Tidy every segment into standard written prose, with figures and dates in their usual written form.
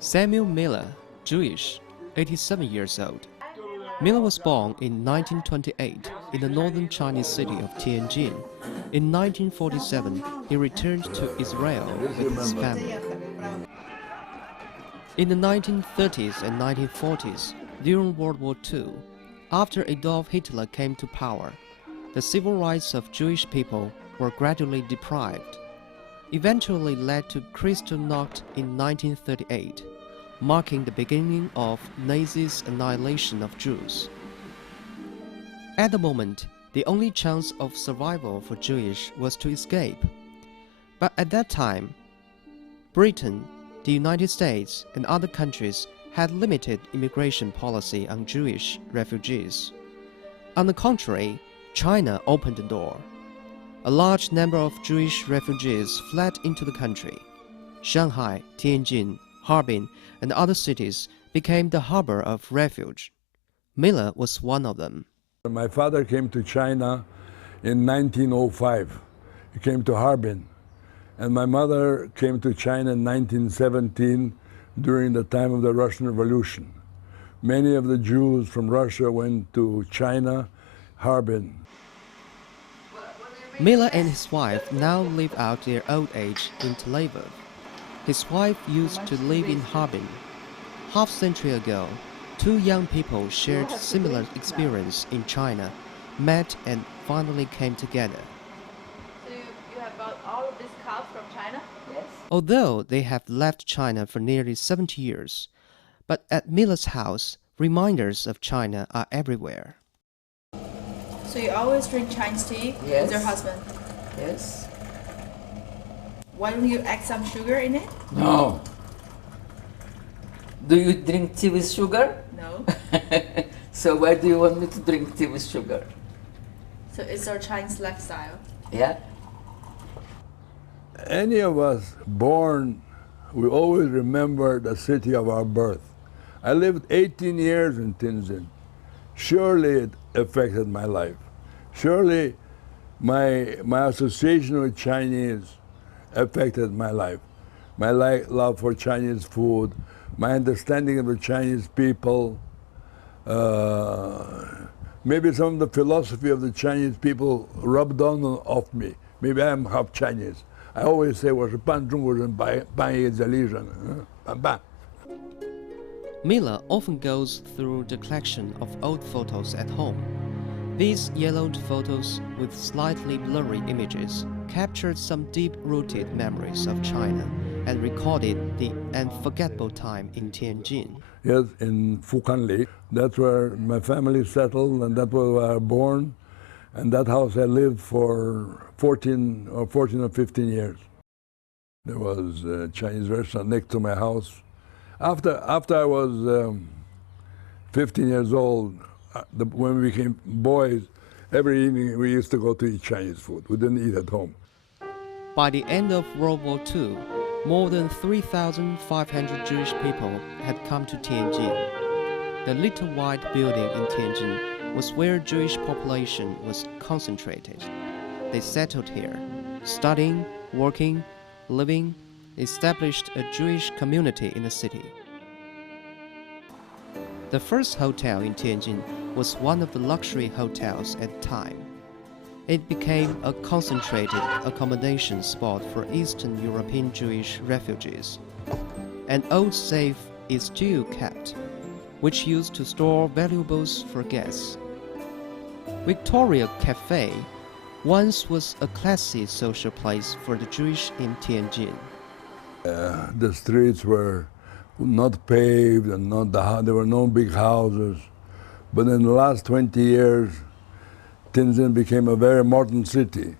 Samuel Miller, Jewish, 87 years old. Miller was born in 1928 in the northern Chinese city of Tianjin. In 1947, he returned to Israel with his family. In the 1930s and 1940s, during World War II, after Adolf Hitler came to power, the civil rights of Jewish people were gradually deprived, eventually led to Kristallnacht in 1938, marking the beginning of Nazis' annihilation of Jews. At the moment, the only chance of survival for Jewish was to escape. But at that time, Britain, the United States, and other countries had limited immigration policy on Jewish refugees. On the contrary, China opened the door. A large number of Jewish refugees fled into the country. Shanghai, Tianjin, Harbin, and other cities became the harbor of refuge. Miller was one of them. My father came to China in 1905. He came to Harbin. And my mother came to China in 1917 during the time of the Russian Revolution. Many of the Jews from Russia went to China, Harbin. Miller and his wife now live out their old age in Tel Aviv. His wife used to live in Harbin. Half a century ago, two young people shared similar experience in China, met and finally came together. So you have bought all of these cars from China? Yes. Although they have left China for nearly 70 years, but at Miller's house, reminders of China are everywhere. So you always drink Chinese tea with your husband? Yes. Why don't you add some sugar in it? No. Do you drink tea with sugar? No. So why do you want me to drink tea with sugar? So it's our Chinese lifestyle. Yeah? Any of us born, we always remember the city of our birth. I lived 18 years in Tianjin. Surely it affected my life. Surely my association with Chinese affected my life. My love for Chinese food, my understanding of the Chinese people, maybe some of the philosophy of the Chinese people rubbed on off me. Maybe I am half Chinese. I always say, 我是半中国人，半意大利人，半。 Miller often goes through the collection of old photos at home. These yellowed photos with slightly blurry images captured some deep-rooted memories of China and recorded the unforgettable time in Tianjin. Yes, in Fukanli. That's where my family settled, and that's where I was born. And that house I lived for 14 or 15 years. There was a Chinese restaurant next to my house. After I was 15 years old, when we became boys, every evening we used to go to eat Chinese food. We didn't eat at home. By the end of World War II, more than 3,500 Jewish people had come to Tianjin. The little white building in Tianjin was where Jewish population was concentrated. They settled here, studying, working, living, established a Jewish community in the city. The first hotel in Tianjin was one of the luxury hotels at the time. It became a concentrated accommodation spot for Eastern European Jewish refugees. An old safe is still kept, which used to store valuables for guests. Victoria Cafe once was a classy social place for the Jewish in Tianjin. The streets were not paved and there were no big houses. But in the last 20 years, Tianjin became a very modern city.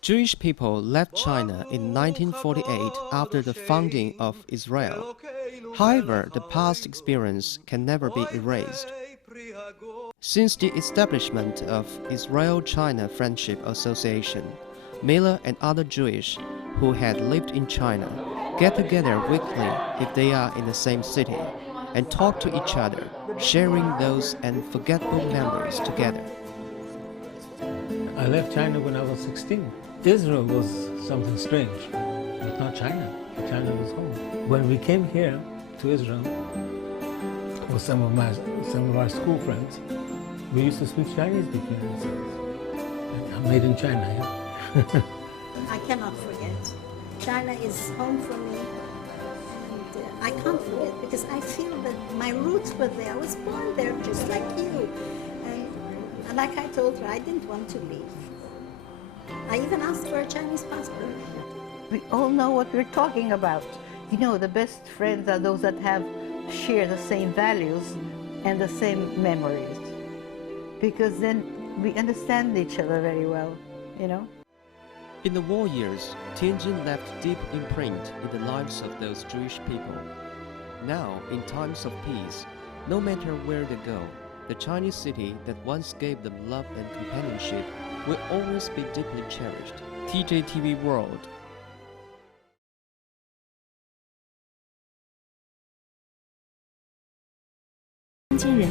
Jewish people left China in 1948 after the founding of Israel. However, the past experience can never be erased. Since the establishment of Israel-China Friendship Association, Miller and other Jewish who had lived in China get together weekly if they are in the same city and talk to each other, sharing those unforgettable memories together. I left China when I was 16. Israel was something strange, but not China. China was home. When we came here to Israel, with some of our school friends, we used to speak Chinese between ourselves. And made in China, yeah. I cannot forget. China is home for me, and I can't forget because I feel that my roots were there. I was born there just like you. And like I told her, I didn't want to leave. I even asked for a Chinese passport. We all know what we're talking about. You know, the best friends are those that share the same values and the same memories. Because then we understand each other very well, you know? In the war years, Tianjin left deep imprint in the lives of those Jewish people. Now, in times of peace, no matter where they go, the Chinese city that once gave them love and companionship will always be deeply cherished. TJTV World